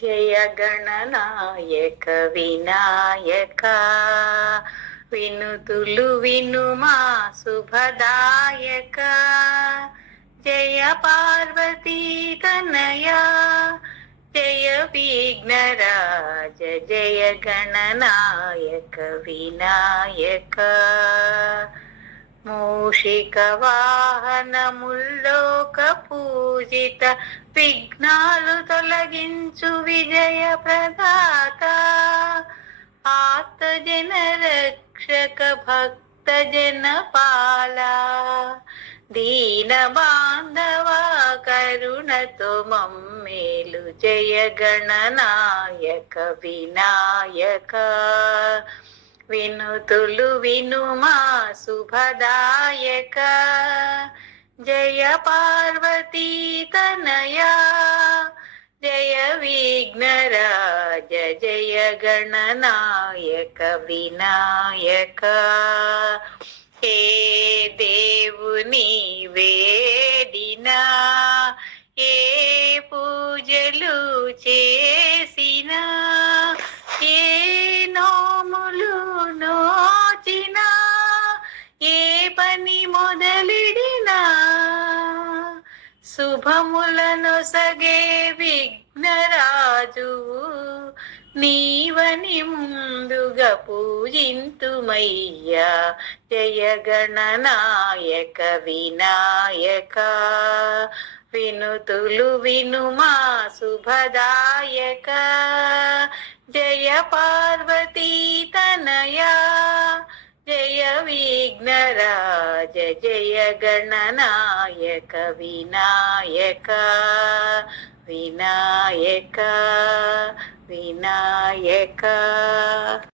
జయ గణనాయక వినాయక వినుతులు వినుమా శుభదాయక జయ పార్వతీ తనయ జయ విఘ్నరాజ జయ గణనాయక వినాయక మూషిక వాహన ముల్లోక పూజిత విఘ్నాలు తొలగించు విజయ ప్రదాత ఆర్త జన రక్షక భక్త జన పాల దీన బాంధవ కరుణతో మమ్మేలు జయ గణనాయక వినాయక వినుతులు వినుమా శుభదాయక జయ పార్వతీ తనయ జయ విఘ్నరాజ జయ గణనాయక వినాయక ఏ దేవుని వేడినా ఏ పూజలు చేసినా ఏ నోములు నోచినా ఏ పని మొదలిడినా శుభములను సగే విఘ్నరాజు నీవని ముందుగా పూజింతుమయ్యా జయ గణనాయక వినాయక వినుతులు వినుమా శుభదాయక జయ పార్వతీ తనయ జయ విఘ్నరాజ జయ గణనాయక వినాయక వినాయక వినాయక